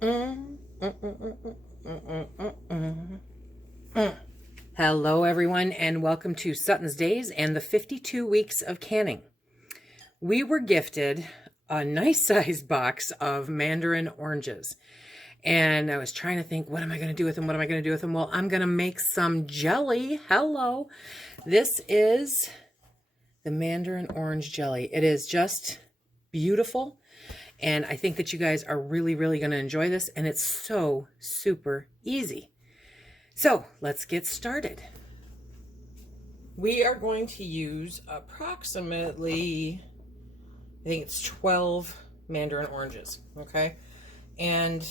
Hello, everyone, and welcome to SuttonsDaze and the 52 weeks of canning. We were gifted a nice-sized box of Mandarin oranges, and I was trying to think, what am I going to do with them? What am I going to do with them? Well, I'm going to make some jelly. Hello. This is the Mandarin Orange Jelly. It is just beautiful, and I think that you guys are really going to enjoy this, and it's so super easy. So let's get started. We are going to use approximately, I think it's 12 Mandarin oranges, okay? And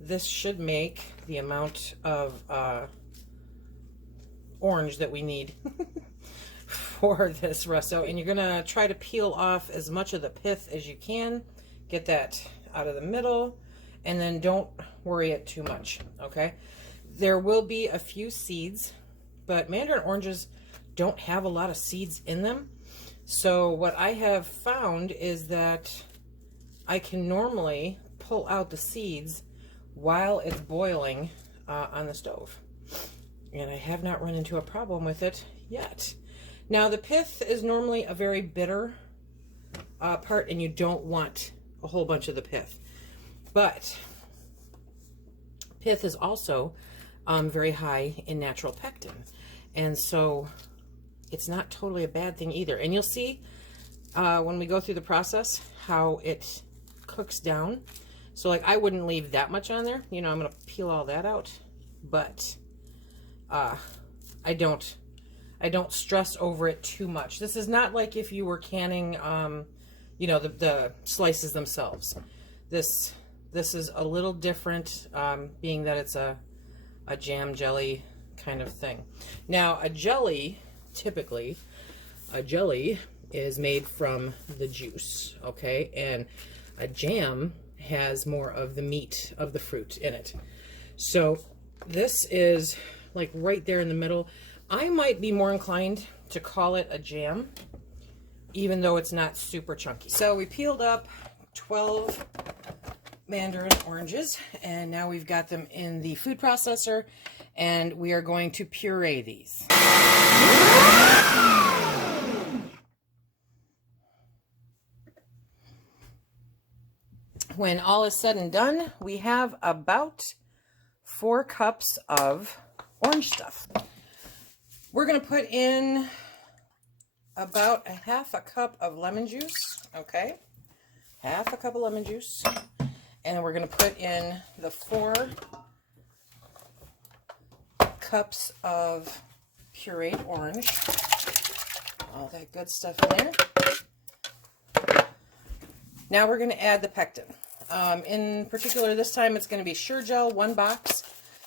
this should make the amount of orange that we need for this resto. And you're gonna try to peel off as much of the pith as you can, get that out of the middle, and then don't worry it too much, okay? There will be a few seeds, but Mandarin oranges don't have a lot of seeds in them. So what I have found is that I can normally pull out the seeds while it's boiling on the stove. And I have not run into a problem with it yet. Now the pith is normally a very bitter part, and you don't want a whole bunch of the pith. But pith is also very high in natural pectin, and so it's not totally a bad thing either. And you'll see when we go through the process how it cooks down. So like, I wouldn't leave that much on there, you know. I'm gonna peel all that out, but I don't stress over it too much. This is not like if you were canning you know, the slices themselves. This is a little different, being that it's a jam jelly kind of thing. Now a jelly, typically a jelly is made from the juice, okay, and a jam has more of the meat of the fruit in it. So this is like right there in the middle. I might be more inclined to call it a jam, even though it's not super chunky. So we peeled up 12 Mandarin oranges, and now we've got them in the food processor, and we are going to puree these. When all is said and done, we have about 4 cups of orange stuff. We're going to put in about a half a cup of lemon juice, okay? Half a cup of lemon juice. And we're going to put in the 4 cups of pureed orange. All that good stuff in there. Now we're going to add the pectin. In particular, this time it's going to be Sure-Gel, 1 box.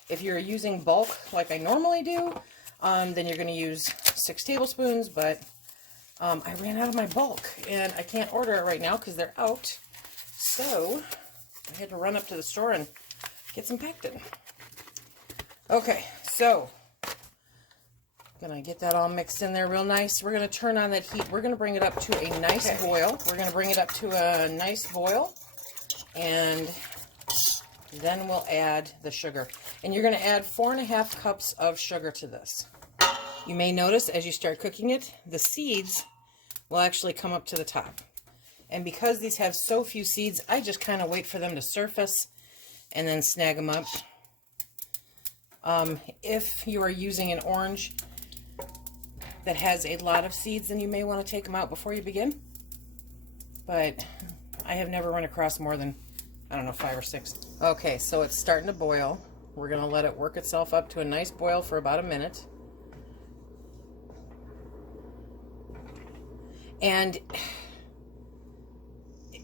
If you're using bulk like I normally do, then you're going to use 6 tablespoons, but I ran out of my bulk, and I can't order it right now because they're out. So I had to run up to the store and get some pectin. Okay, so gonna get that all mixed in there real nice. We're gonna turn on that heat. We're gonna bring it up to a nice boil. We're gonna bring it up to a nice boil, and then we'll add the sugar. And you're gonna add 4.5 cups of sugar to this. You may notice as you start cooking it, the seeds will actually come up to the top. And because these have so few seeds, I just kind of wait for them to surface and then snag them up. If you are using an orange that has a lot of seeds, then you may want to take them out before you begin. But I have never run across more than, I don't know, 5 or 6. Okay, so it's starting to boil. We're going to let it work itself up to a nice boil for about a minute. And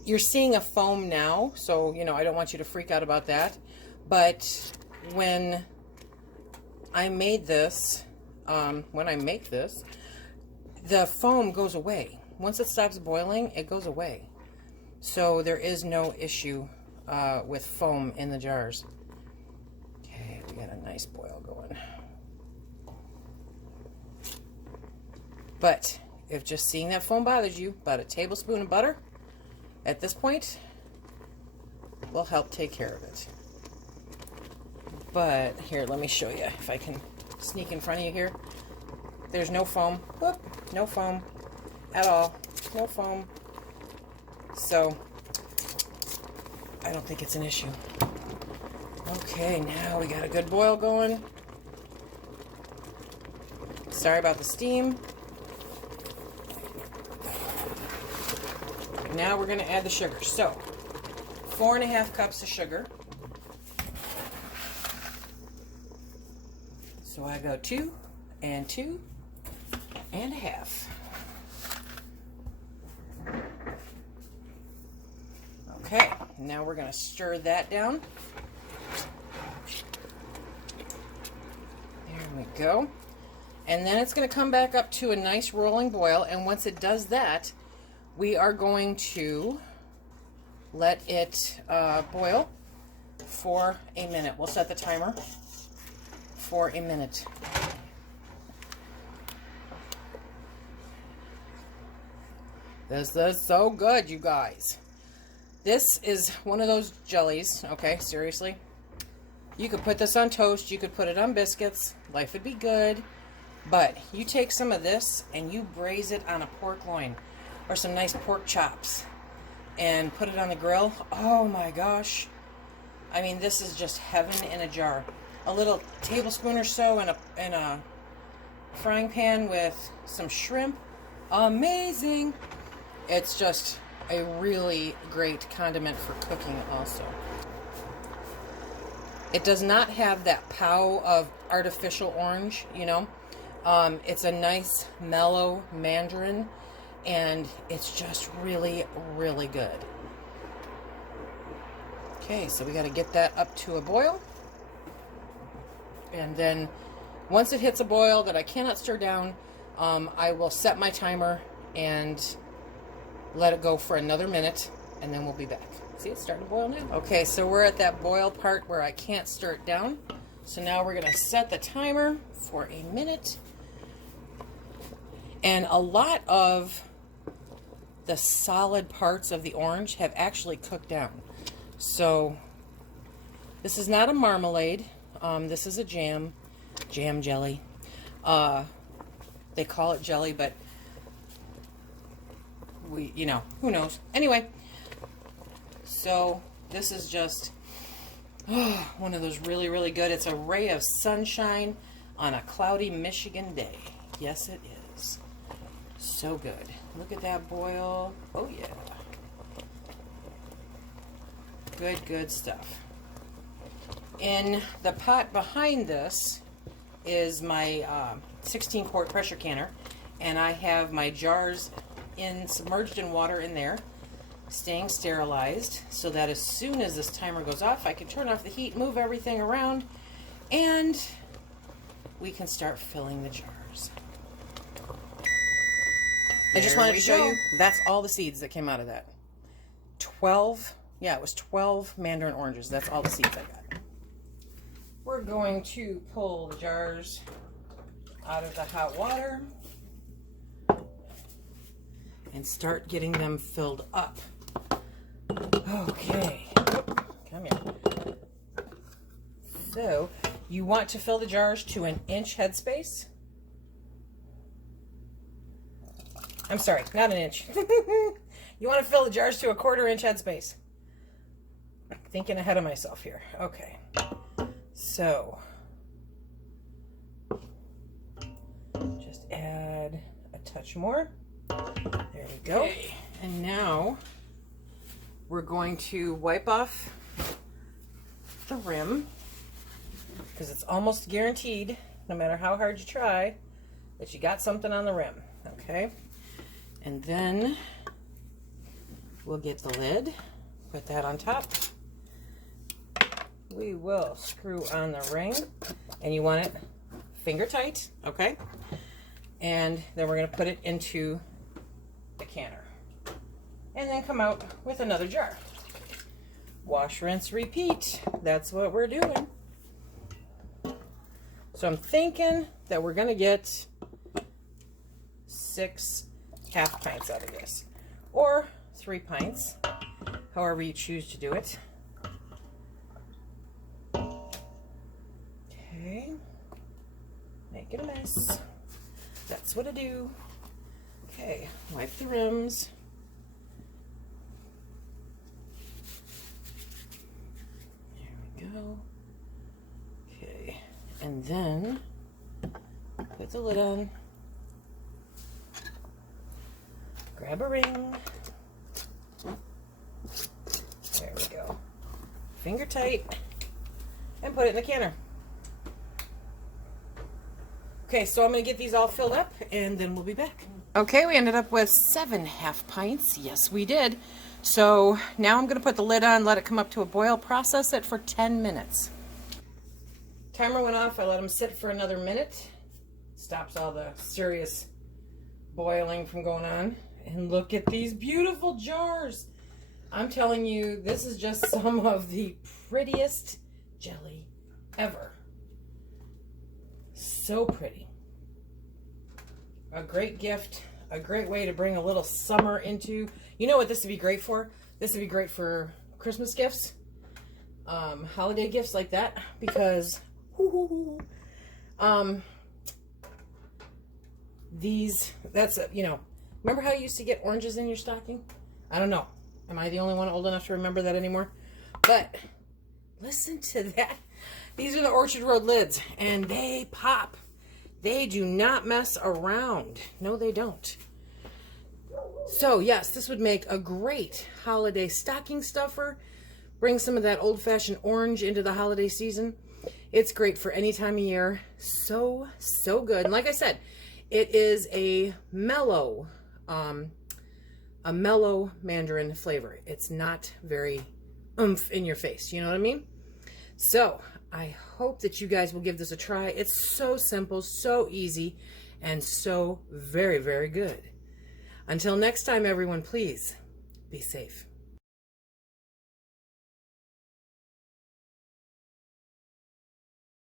you're seeing a foam now, so, you know, I don't want you to freak out about that. But when I made this, when I make this, the foam goes away. Once it stops boiling, it goes away. So there is no issue with foam in the jars. Okay, we got a nice boil going. But if just seeing that foam bothers you, about a tablespoon of butter at this point will help take care of it. But here, let me show you if I can sneak in front of you here. There's no foam. Whoop, no foam at all. No foam. So I don't think it's an issue. Okay, now we got a good boil going. Sorry about the steam. Now we're going to add the sugar. So 4.5 cups of sugar. So I go 2 and 2.5. Okay, now we're going to stir that down. There we go. And then it's going to come back up to a nice rolling boil. And once it does that, we are going to let it boil for a minute. We'll set the timer for a minute. This is so good, you guys. This is one of those jellies, okay, seriously. You could put this on toast, you could put it on biscuits, life would be good. But you take some of this and you braise it on a pork loin or some nice pork chops and put it on the grill. Oh my gosh. I mean, this is just heaven in a jar. A little tablespoon or so in a frying pan with some shrimp. Amazing. It's just a really great condiment for cooking also. It does not have that pow of artificial orange, you know. It's a nice mellow mandarin, and it's just really, really good. Okay, so we got to get that up to a boil. And then once it hits a boil that I cannot stir down, I will set my timer and let it go for another minute, and then we'll be back. See, it's starting to boil now. Okay, so we're at that boil part where I can't stir it down. So now we're going to set the timer for a minute. And a lot of the solid parts of the orange have actually cooked down. So this is not a marmalade. This is a jam jelly. They call it jelly, but who knows? Anyway, so this is just one of those really, really good. It's a ray of sunshine on a cloudy Michigan day. Yes, it is. So good. Look at that boil. Oh, yeah. Good, good stuff. In the pot behind this is my 16-quart pressure canner, and I have my jars submerged in water in there, staying sterilized, so that as soon as this timer goes off, I can turn off the heat, move everything around, and we can start filling the jars. I just wanted to show you, that's all the seeds that came out of that. 12, yeah, it was 12 mandarin oranges. That's all the seeds I got. We're going to pull the jars out of the hot water and start getting them filled up. Okay, come here. So, you want to fill the jars to an inch headspace. I'm sorry, not an inch. You want to fill the jars to a 1/4 inch headspace. Thinking ahead of myself here. Okay. So, just add a touch more. There we go. Okay. And now we're going to wipe off the rim, because it's almost guaranteed, no matter how hard you try, that you got something on the rim. Okay. And then we'll get the lid, put that on top. We will screw on the ring, and you want it finger tight, okay? And then we're going to put it into the canner. And then come out with another jar. Wash, rinse, repeat. That's what we're doing. So I'm thinking that we're going to get 6 half pints out of this, or 3 pints, however you choose to do it. Make it a mess. That's what I do. Okay, wipe the rims. There we go. Okay, and then put the lid on. Grab a ring. There we go. Finger tight. And put it in the canner. Okay, so I'm going to get these all filled up, and then we'll be back. Okay, we ended up with 7 half pints. Yes, we did. So now I'm going to put the lid on, let it come up to a boil, process it for 10 minutes. Timer went off. I let them sit for another minute. Stops all the serious boiling from going on. And look at these beautiful jars. I'm telling you, this is just some of the prettiest jelly ever. So pretty. A great gift, a great way to bring a little summer into. You know what this would be great for? This would be great for Christmas gifts, holiday gifts like that, because remember how you used to get oranges in your stocking? I don't know. Am I the only one old enough to remember that anymore? But listen to that. These are the Orchard Road lids, and they pop. They do not mess around. No, they don't. So, yes, this would make a great holiday stocking stuffer. Bring some of that old-fashioned orange into the holiday season. It's great for any time of year. So, so good. And like I said, it is a mellow mandarin flavor. It's not very oomph in your face. You know what I mean? So, I hope that you guys will give this a try. It's so simple, so easy, and so very, very good. Until next time, everyone, please be safe.